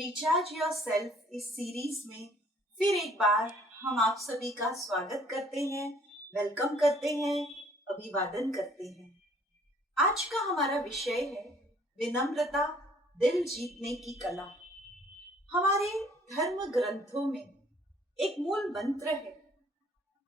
Recharge your self इस series में फिर एक बार हम आप सभी का स्वागत करते हैं, वेलकम करते हैं, अभिवादन करते हैं। आज का हमारा विषय है विनम्रता, दिल जीतने की कला। हमारे धर्म ग्रंथों में एक मूल मंत्र है,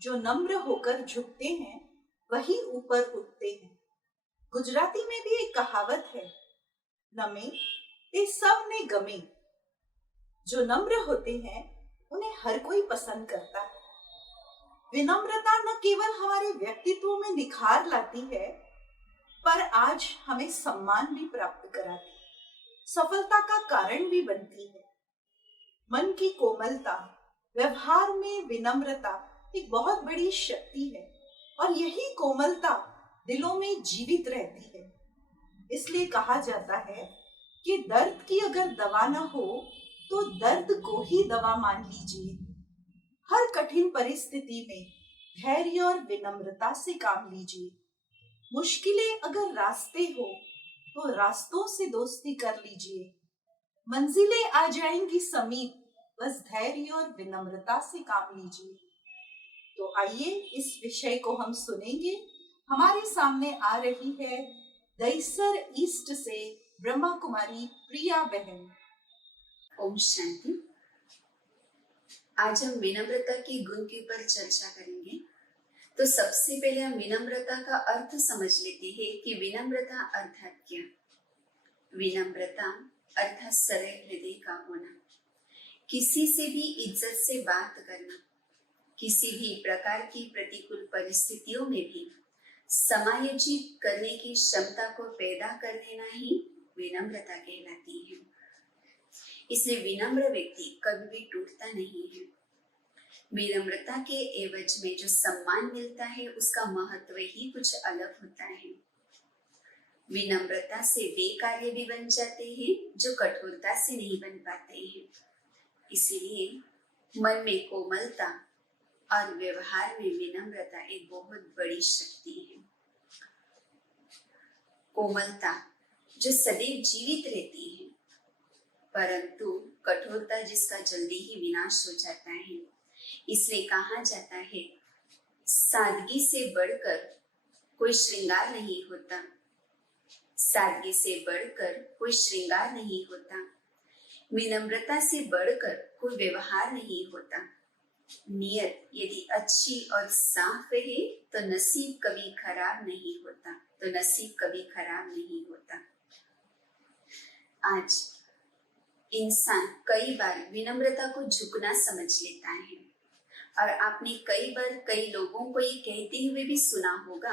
जो नम्र होकर झुकते हैं वही ऊपर उठते हैं। गुजराती में भी एक कहावत है, नमे ते सब ने गमे। जो नम्र होते हैं उन्हें हर कोई पसंद करता है। विनम्रता न केवल हमारे व्यक्तित्व में निखार लाती है, पर आज हमें सम्मान भी प्राप्त कराती है, सफलता का कारण भी बनती है। मन की कोमलता, व्यवहार में विनम्रता एक बहुत बड़ी शक्ति है और यही कोमलता दिलों में जीवित रहती है। इसलिए कहा जाता है कि दर्द की अगर दवा न हो तो दर्द को ही दवा मान लीजिए। हर कठिन परिस्थिति में धैर्य और विनम्रता से काम लीजिए। मुश्किलें अगर रास्ते हो तो रास्तों से दोस्ती कर लीजिए। मंजिलें आ जाएंगी समीप, बस धैर्य और विनम्रता से काम लीजिए। तो आइए इस विषय को हम सुनेंगे। हमारे सामने आ रही है दहिसर ईस्ट से ब्रह्मा कुमारी प्रिया बहन। ओम शांति। आज हम विनम्रता के गुण के ऊपर चर्चा करेंगे। तो सबसे पहले हम विनम्रता का अर्थ समझ लेते हैं कि विनम्रता अर्थात क्या। विनम्रता अर्थात सरल हृदय का होना, किसी से भी इज्जत से बात करना, किसी भी प्रकार की प्रतिकूल परिस्थितियों में भी समायोजित करने की क्षमता को पैदा कर देना ही विनम्रता कहलाती है। इसलिए विनम्र व्यक्ति कभी भी टूटता नहीं है। विनम्रता के एवज में जो सम्मान मिलता है उसका महत्व ही कुछ अलग होता है। विनम्रता से वे कार्य भी बन जाते हैं जो कठोरता से नहीं बन पाते हैं। इसीलिए मन में कोमलता और व्यवहार में विनम्रता एक बहुत बड़ी शक्ति है। कोमलता जो सदैव जीवित रहती है, परंतु कठोरता जिसका जल्दी ही विनाश हो जाता है। इसलिए कहा जाता है, सादगी से बढ़कर कोई श्रृंगार नहीं होता। सादगी से बढ़कर कोई श्रृंगार नहीं होता। विनम्रता से बढ़कर कोई व्यवहार नहीं होता। नियत यदि अच्छी और साफ है तो नसीब कभी खराब नहीं होता। आज इंसान कई बार विनम्रता को झुकना समझ लेता है, और आपने कई बार कई लोगों को ये कहते हुए भी सुना होगा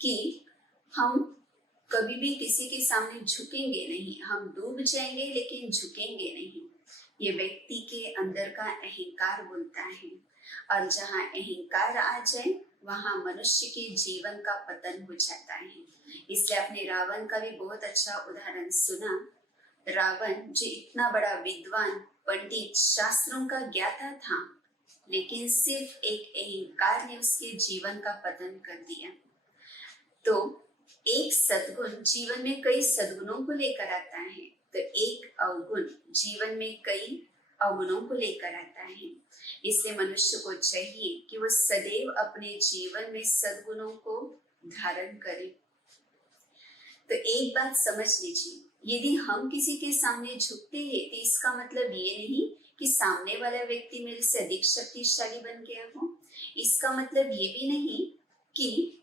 कि हम कभी भी किसी के सामने झुकेंगे नहीं, हम डूब जाएंगे लेकिन झुकेंगे नहीं। ये व्यक्ति के अंदर का अहंकार बोलता है, और जहाँ अहंकार आ जाए वहाँ मनुष्य के जीवन का पतन हो जाता है। इसलिए आपने रावण का भी बहुत अच्छा उदाहरण सुना। रावण जो इतना बड़ा विद्वान, पंडित, शास्त्रों का ज्ञाता था, लेकिन सिर्फ एक अहंकार ने उसके जीवन का पतन कर दिया। तो एक सद्गुण जीवन में कई सद्गुणों को लेकर आता है, तो एक अवगुण जीवन में कई अवगुणों को लेकर आता है। इसलिए मनुष्य को चाहिए कि वह सदैव अपने जीवन में सद्गुणों को धारण करे। तो एक बात समझ लीजिए, यदि हम किसी के सामने झुकते हैं तो इसका मतलब ये नहीं कि सामने वाला व्यक्ति मेरे से अधिक शक्तिशाली बन गया हो। इसका मतलब ये भी नहीं कि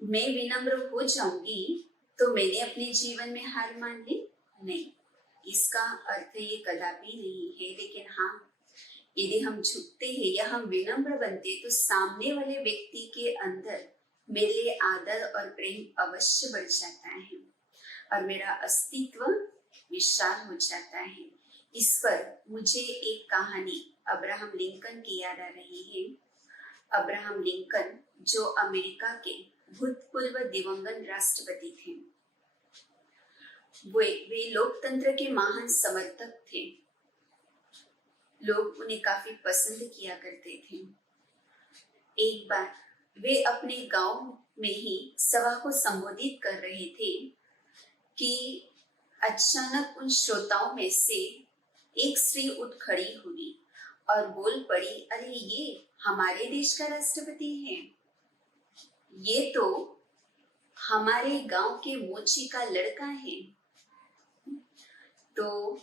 मैं विनम्र हो जाऊंगी तो मैंने अपने जीवन में हार मान ली। नहीं, इसका अर्थ ये कदापि नहीं है। लेकिन हाँ, यदि हम झुकते हैं या हम विनम्र बनते तो सामने वाले व्यक्ति के अंदर मेरे लिए आदर और प्रेम अवश्य बढ़ जाता है और मेरा अस्तित्व विशाल हो जाता है। इस पर मुझे एक कहानी अब्राहम लिंकन की याद आ रही है। अब्राहम लिंकन जो अमेरिका के भूतपूर्व दिवंगत राष्ट्रपति थे, वे लोकतंत्र के महान समर्थक थे। लोग उन्हें काफी पसंद किया करते थे। एक बार वे अपने गांव में ही सभा को संबोधित कर रहे थे कि अचानक उन श्रोताओं में से एक स्त्री उठ खड़ी हुई और बोल पड़ी, अरे ये हमारे देश का राष्ट्रपति है, ये तो हमारे गांव के मोची का लड़का है। तो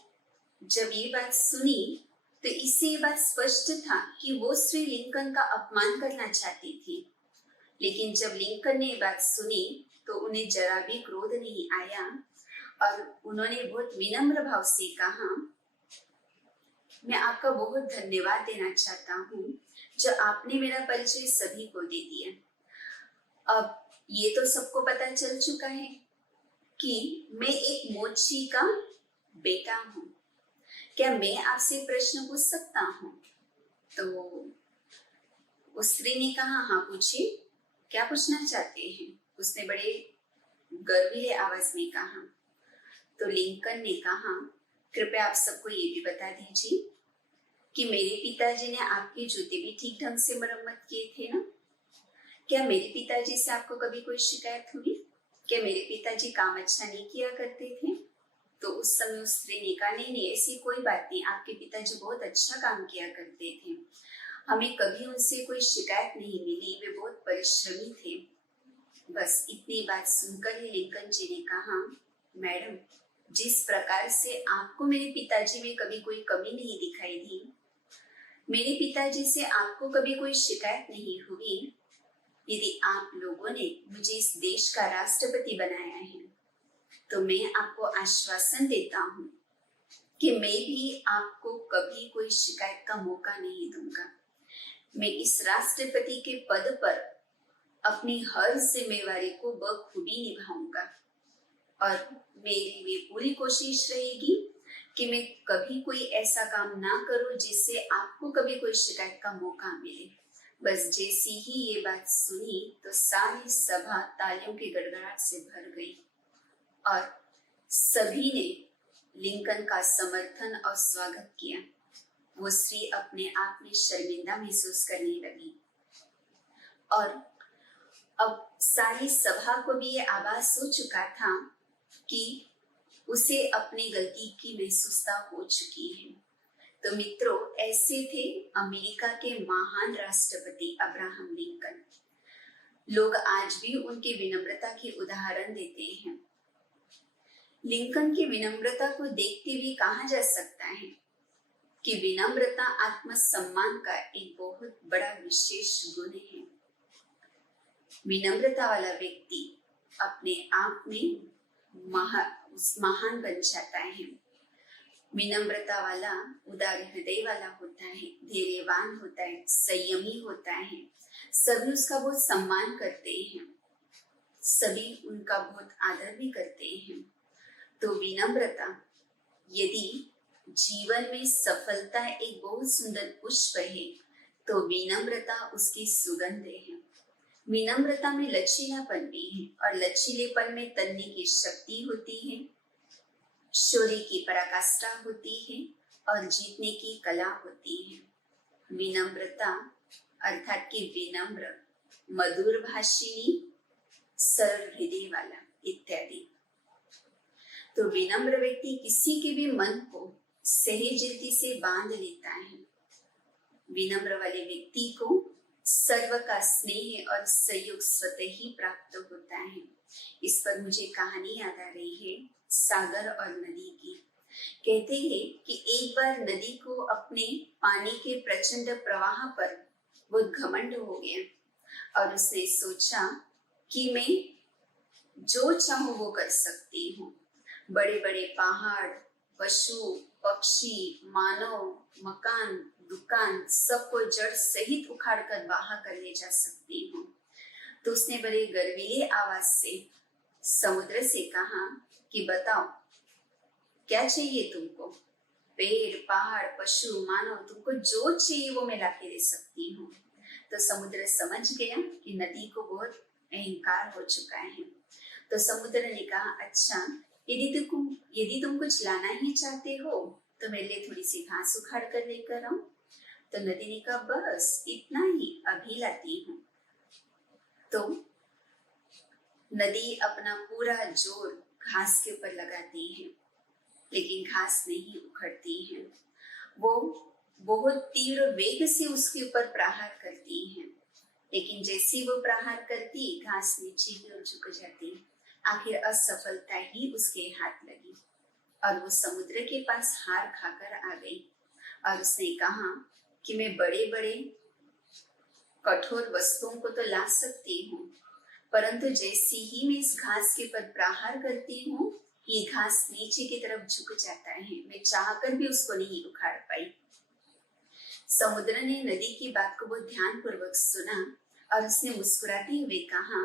जब ये बात सुनी तो इससे ये बात स्पष्ट था कि वो स्त्री लिंकन का अपमान करना चाहती थी। लेकिन जब लिंकन ने ये बात सुनी तो उन्हें जरा भी क्रोध नहीं आया और उन्होंने बहुत विनम्र भाव से कहा, मैं आपका बहुत धन्यवाद देना चाहता हूँ जो आपने मेरा परिचय सभी को दे दिया। अब ये तो सबको पता चल चुका है कि मैं एक मोची का बेटा हूँ, क्या मैं आपसे प्रश्न पूछ सकता हूँ? तो उस स्त्री ने कहा, हाँ पूछिए, क्या पूछना चाहते हैं? उसने बड़े गर्वीले आवाज में कहा। तो लिंकन ने कहा, कृपया आप सबको ये भी बता दीजिए कि मेरे पिताजी ने आपके जूते भी ठीक ढंग से मरम्मत किए थे ना? क्या मेरे पिताजी से आपको कभी कोई शिकायत हुई? क्या मेरे पिताजी काम अच्छा नहीं किया करते थे? तो उस समय उस स्त्री ने कहा, नहीं, ऐसी कोई बात नहीं, आपके पिताजी बहुत अच्छा काम किया करते थे, हमें कभी उनसे कोई शिकायत नहीं मिली, वे बहुत परिश्रमी थे। बस इतनी बात सुनकर ही लिंकन जी ने कहा, मैडम, जिस प्रकार से आपको मेरे पिताजी में कभी कोई कमी नहीं दिखाई दी, मेरे पिताजी से आपको कभी कोई शिकायत नहीं हुई, यदि आप लोगों ने मुझे इस देश का राष्ट्रपति बनाया है तो मैं आपको आश्वासन देता हूँ कि मैं भी आपको कभी कोई शिकायत का मौका नहीं दूंगा। मैं इस राष्ट्रपति के पद पर अपनी हर जिम्मेवारी को बखूबी निभाऊंगा और मेरी वे पूरी कोशिश रहेगी कि मैं कभी कोई ऐसा काम ना करूं जिससे आपको कभी कोई शिकायत का मौका मिले। बस जैसी ही ये बात सुनी तो सारी सभा तालियों की गड़गड़ाहट से भर गई और सभी ने लिंकन का समर्थन और स्वागत किया। वो स्त्री अपने आप में शर्मिंदा महसूस करने लगी और अब सारी सभा को भी ये आभास हो चुका था कि उसे अपनी गलती की महसूसता हो चुकी है। तो मित्रों, ऐसे थे अमेरिका के महान राष्ट्रपति अब्राहम लिंकन। लोग आज भी उनकी विनम्रता के उदाहरण देते हैं। लिंकन की विनम्रता को देखते हुए कहा जा सकता है कि विनम्रता आत्मसम्मान का एक बहुत बड़ा विशेष गुण है। विनम्रता वाला व्यक्ति अपने आप में महान बन जाता है। विनम्रता वाला उदार हृदय वाला होता है, धैर्यवान होता है, संयमी होता है, सभी उसका बहुत सम्मान करते हैं, सभी उनका बहुत आदर भी करते हैं। तो विनम्रता, यदि जीवन में सफलता एक बहुत सुंदर पुष्प है तो विनम्रता उसकी सुगंध है। विनम्रता में लचीलापन भी है और लचीलेपन में तन्ने की शक्ति होती है, शौर्य की पराकाष्ठा होती है और जीतने की कला होती है। विनम्रता अर्थात कि विनम्र, मधुर भाषिणी, सरल हृदय वाला इत्यादि। तो विनम्र व्यक्ति किसी के भी मन को सहजता से बांध लेता है। विनम्र वाले व्यक्ति को सर्व का स्नेह और सहयोग स्वतः ही प्राप्त होता है। इस पर मुझे कहानी याद आ रही है, सागर और नदी की। कहते हैं कि एक बार नदी को अपने पानी के प्रचंड प्रवाह पर बहुत घमंड हो गया और उसने सोचा कि मैं जो चाहूं वो कर सकती हूँ। बड़े बड़े पहाड़, पशु, पक्षी, मानव, मकान, दुकान सबको जड़ सहित उखाड़ कर बाहर कर ले जा सकती हूँ। तो उसने बड़े गर्वीले आवाज से समुद्र से कहा कि बताओ क्या चाहिए तुमको? पेड़, पहाड़, पशु, मानव, तुमको जो चाहिए वो मैं लाके दे सकती हूँ। तो समुद्र समझ गया कि नदी को बहुत अहंकार हो चुका है। तो समुद्र ने कहा, अच्छा यदि तुम कुछ लाना ही चाहते हो तो मेरे लिए थोड़ी सी घास उखाड़ कर लेकर आओ। तो नदी ने कहा, बस इतना ही, अभी लाती हूँ। तो नदी अपना पूरा जोर घास के ऊपर लगाती है लेकिन घास नहीं उखड़ती है। वो बहुत तीव्र वेग से उसके ऊपर प्रहार करती है, लेकिन जैसे वो प्रहार करती घास नीचे की ओर झुक जाती। आखिर असफलता ही उसके हाथ लगी और वो समुद्र के पास हार खाकर आ गई और उसने कहा कि मैं बड़े बड़े कठोर वस्तुओं को तो ला सकती हूँ, परंतु जैसे ही मैं इस घास के पर प्रहार करती हूँ ये घास नीचे की तरफ झुक जाता है, मैं चाहकर भी उसको नहीं उखाड़ पाई। समुद्र ने नदी की बात को बहुत ध्यान पूर्वक सुना और उसने मुस्कुराते हुए कहा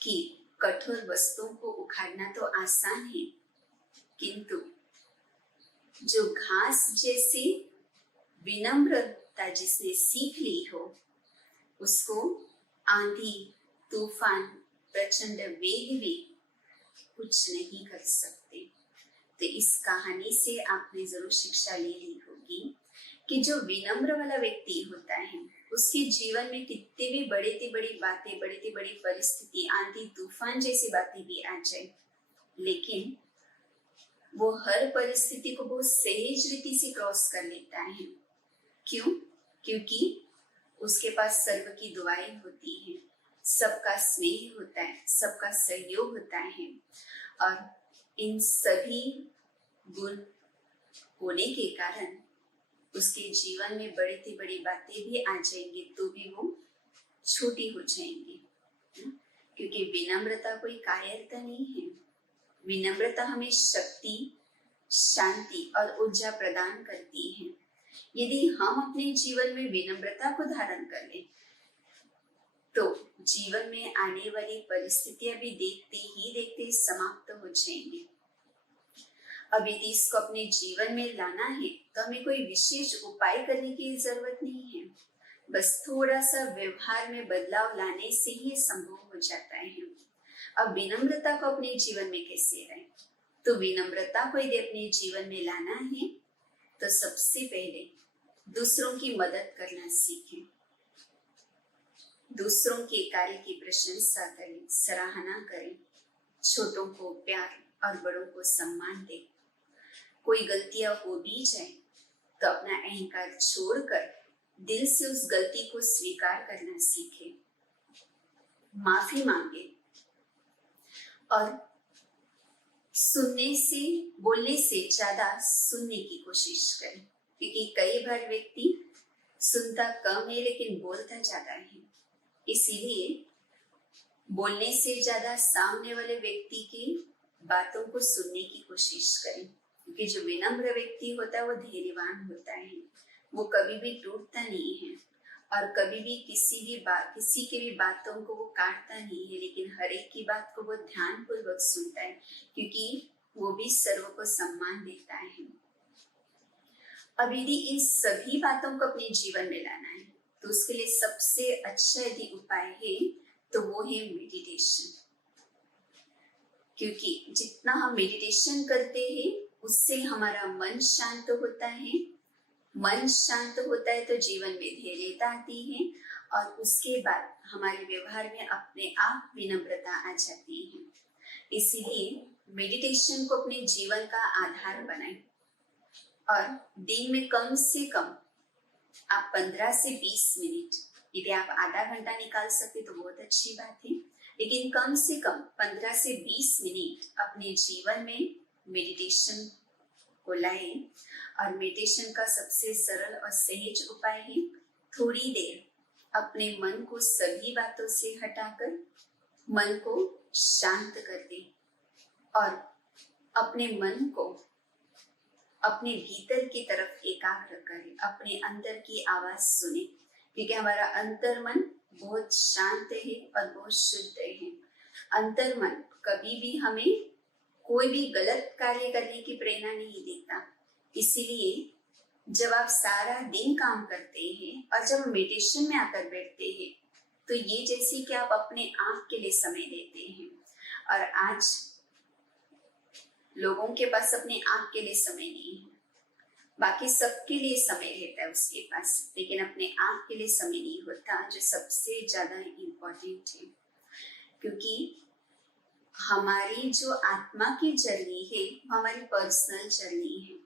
कि कठोर वस्तुओं को उखाड़ना तो आसान है, किंतु जो घास जैसी विनम्रता जिसने सीख ली हो उसको आंधी तूफान प्रचंड वेग भी कुछ नहीं कर सकते। तो इस कहानी से आपने जरूर शिक्षा ले ली होगी कि जो विनम्र वाला व्यक्ति होता है उसके जीवन में कितने भी बड़ी बातें, बड़ी परिस्थिति, आंधी तूफान जैसी बातें भी आ जाए, लेकिन वो हर परिस्थिति को बहुत सहज रीति से क्रॉस कर लेता है। क्यों? क्योंकि उसके पास सर्व की दुआएं होती हैं, सबका स्नेह होता है, सबका सहयोग होता है और इन सभी गुण होने के कारण उसके जीवन में बड़ी बातें भी आ जाएंगी तो भी वो छोटी हो जाएंगी, क्योंकि विनम्रता कोई कायरता नहीं है। विनम्रता हमें शक्ति, शांति और ऊर्जा प्रदान करती है। यदि हम अपने जीवन में विनम्रता को धारण कर लें तो जीवन में आने वाली परिस्थितियां भी देखते समाप्त हो जाएंगी। अब यदि इसको अपने जीवन में लाना है तो हमें कोई विशेष उपाय करने की जरूरत नहीं है, बस थोड़ा सा व्यवहार में बदलाव लाने से ही ये संभव हो जाता है। अब विनम्रता को अपने जीवन में कैसे लाएं? तो विनम्रता को यदि अपने जीवन में लाना है तो सबसे पहले दूसरों की मदद करना सीखें, दूसरों के कार्य की प्रशंसा करें, सराहना करें, छोटों को प्यार और बड़ों को सम्मान दें। कोई गलतियां हो भी जाए तो अपना अहंकार छोड़कर दिल से उस गलती को स्वीकार करना सीखें, माफी मांगे और सुनने से, बोलने से ज्यादा सुनने की कोशिश करें, क्योंकि कई बार व्यक्ति सुनता कम है लेकिन बोलता ज्यादा है। इसीलिए बोलने से ज्यादा सामने वाले व्यक्ति की बातों को सुनने की कोशिश करें, क्योंकि जो विनम्र व्यक्ति होता है वो धैर्यवान होता है, वो कभी भी टूटता नहीं है और कभी भी किसी की भी बातों को वो काटता नहीं है, लेकिन हर एक की बात को वो ध्यान पूर्वक सुनता है, क्योंकि वो भी सर्व को सम्मान देता है। अब यदि इन सभी बातों को अपने जीवन में लाना है तो उसके लिए सबसे अच्छा यदि उपाय है तो वो है मेडिटेशन, क्योंकि जितना हम मेडिटेशन करते हैं उससे हमारा मन शांत होता है। मन शांत होता है तो जीवन में धैर्यता आती है और उसके बाद हमारे व्यवहार में अपने आप विनम्रता आ जाती है। इसीलिए मेडिटेशन को अपने जीवन का आधार बनाएं और दिन में कम से कम आप 15 से 20 मिनट, यदि आप आधा घंटा निकाल सकते तो बहुत अच्छी बात है, लेकिन कम से कम 15 से 20 मिनट अपने जीवन में मेडिटेशन को लाएं। और मेडिटेशन का सबसे सरल और सहज उपाय है थोड़ी देर अपने मन को सभी बातों से हटाकर मन को शांत कर दें और अपने मन को अपने भीतर की तरफ एकाग्र करें, अपने अंदर की आवाज सुने, क्योंकि हमारा अंतर मन बहुत शांत है और बहुत शुद्ध है। अंतर मन कभी भी हमें कोई भी गलत कार्य करने की प्रेरणा नहीं देता। इसीलिए जब आप सारा दिन काम करते हैं और जब मेडिटेशन में आकर बैठते हैं तो ये जैसे कि आप अपने आप के लिए समय देते हैं। और आज लोगों के पास अपने आप के लिए समय नहीं है, बाकी सबके लिए समय रहता है उसके पास, लेकिन अपने आप के लिए समय नहीं होता, जो सबसे ज्यादा इम्पोर्टेंट है। क्योंकि हमारी जो आत्मा की जर्नी है वो हमारी पर्सनल जर्नी है।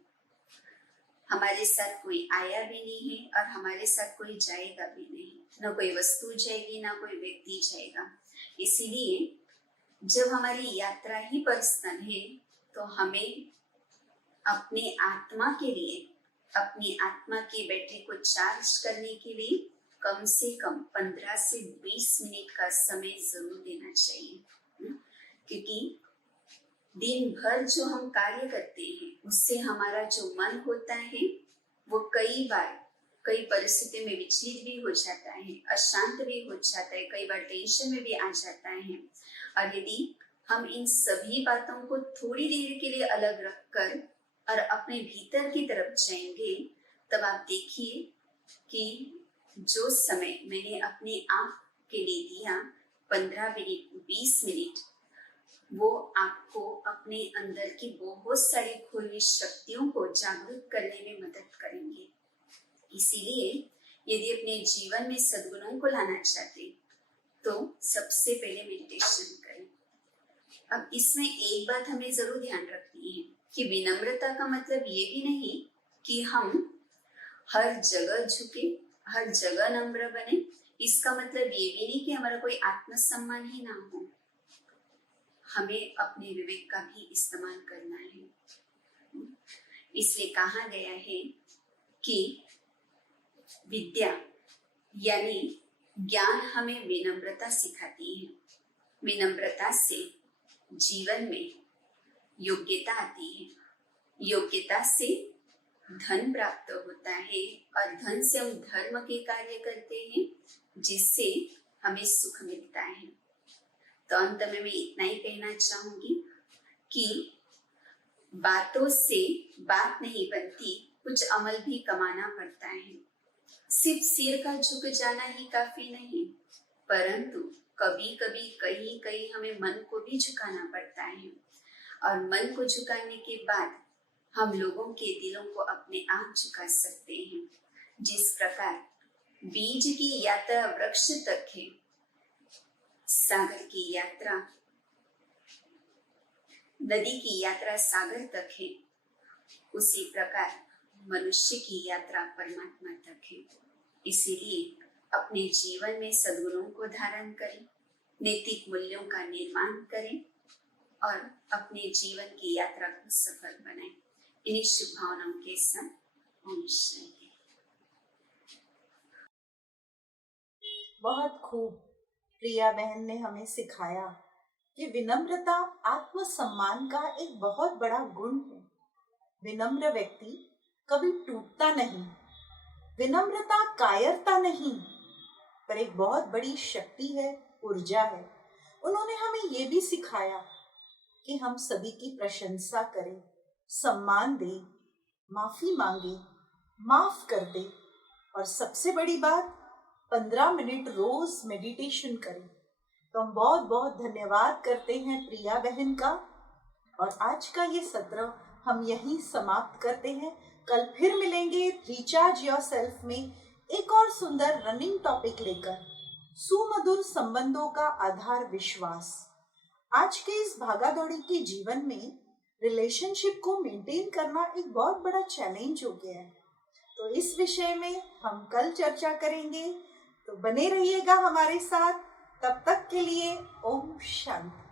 हमारे साथ कोई आया भी नहीं है और हमारे साथ कोई जाएगा भी नहीं। ना कोई वस्तु जाएगी, ना कोई व्यक्ति जाएगा। इसीलिए जब हमारी यात्रा ही पर्सनल है तो हमें अपने आत्मा के लिए, अपनी आत्मा की बैटरी को चार्ज करने के लिए कम से कम 15 से 20 मिनट का समय जरूर देना चाहिए। क्योंकि दिन भर जो हम कार्य करते हैं उससे हमारा जो मन होता है वो कई बार कई परिस्थितियों में विचलित भी हो जाता है, अशांत भी हो जाता है, कई बार टेंशन में भी आ जाता है। और यदि हम इन सभी बातों को थोड़ी देर के लिए अलग रखकर और अपने भीतर की तरफ जाएंगे, तब आप देखिए कि जो समय मैंने अपने आप के लिए दिया 15 मिनट 20 मिनट, वो आपको अपने अंदर की बहुत सारी खोई शक्तियों को जागरूक करने में मदद करेंगे। इसीलिए यदि अपने जीवन में सद्गुणों को लाना चाहते तो सबसे पहले मेडिटेशन करें। अब इसमें एक बात हमें जरूर ध्यान रखनी है कि विनम्रता का मतलब ये भी नहीं कि हम हर जगह झुके, हर जगह नम्र बने। इसका मतलब ये भी नहीं कि हमारा कोई आत्मसम्मान ही ना हो। हमें अपने विवेक का भी इस्तेमाल करना है। इसलिए कहा गया है कि विद्या यानी ज्ञान हमें विनम्रता सिखाती है। विनम्रता से जीवन में योग्यता आती है, योग्यता से धन प्राप्त होता है और धन से हम धर्म के कार्य करते हैं जिससे हमें सुख मिलता है। तो अंत में मैं इतना ही कहना चाहूंगी कि बातों से बात नहीं बनती, कुछ अमल भी कमाना पड़ता है। सिर्फ सिर का झुक जाना ही काफी नहीं, परंतु कभी कभी कहीं कहीं हमें मन को भी झुकाना पड़ता है। और मन को झुकाने के बाद हम लोगों के दिलों को अपने आप झुका सकते हैं। जिस प्रकार बीज की यात्रा वृक्ष तक है, सागर की यात्रा, नदी की यात्रा सागर तक है, उसी प्रकार मनुष्य की यात्रा परमात्मा तक है। इसीलिए अपने जीवन में सद्गुणों को धारण करें, नैतिक मूल्यों का निर्माण करें और अपने जीवन की यात्रा को सफल बनाएं। इन्हीं शुभ भावनाओं के साथ ओम शांति। बहुत खूब प्रिया बहन ने हमें सिखाया कि विनम्रता आत्मसम्मान का एक बहुत बड़ा गुण है। विनम्र व्यक्ति कभी टूटता नहीं। विनम्रता कायरता नहीं, पर एक बहुत बड़ी शक्ति है, ऊर्जा है। उन्होंने हमें ये भी सिखाया कि हम सभी की प्रशंसा करें, सम्मान दें, माफी मांगे, माफ कर दे और सबसे बड़ी बात 15 मिनट रोज मेडिटेशन करें। तो हम बहुत बहुत धन्यवाद करते हैं प्रिया बहन का। और आज का ये सत्र हम यहीं समाप्त करते हैं। कल फिर मिलेंगे रिचार्ज योरसेल्फ में एक और सुंदर रनिंग टॉपिक लेकर। सुमधुर संबंधों का आधार विश्वास। आज के इस भागादौड़ी के जीवन में रिलेशनशिप को मेंटेन करना एक बहुत बड़ा चैलेंज हो गया है। तो इस विषय में हम कल चर्चा करेंगे। तो बने रहिएगा हमारे साथ। तब तक के लिए ओम शांति।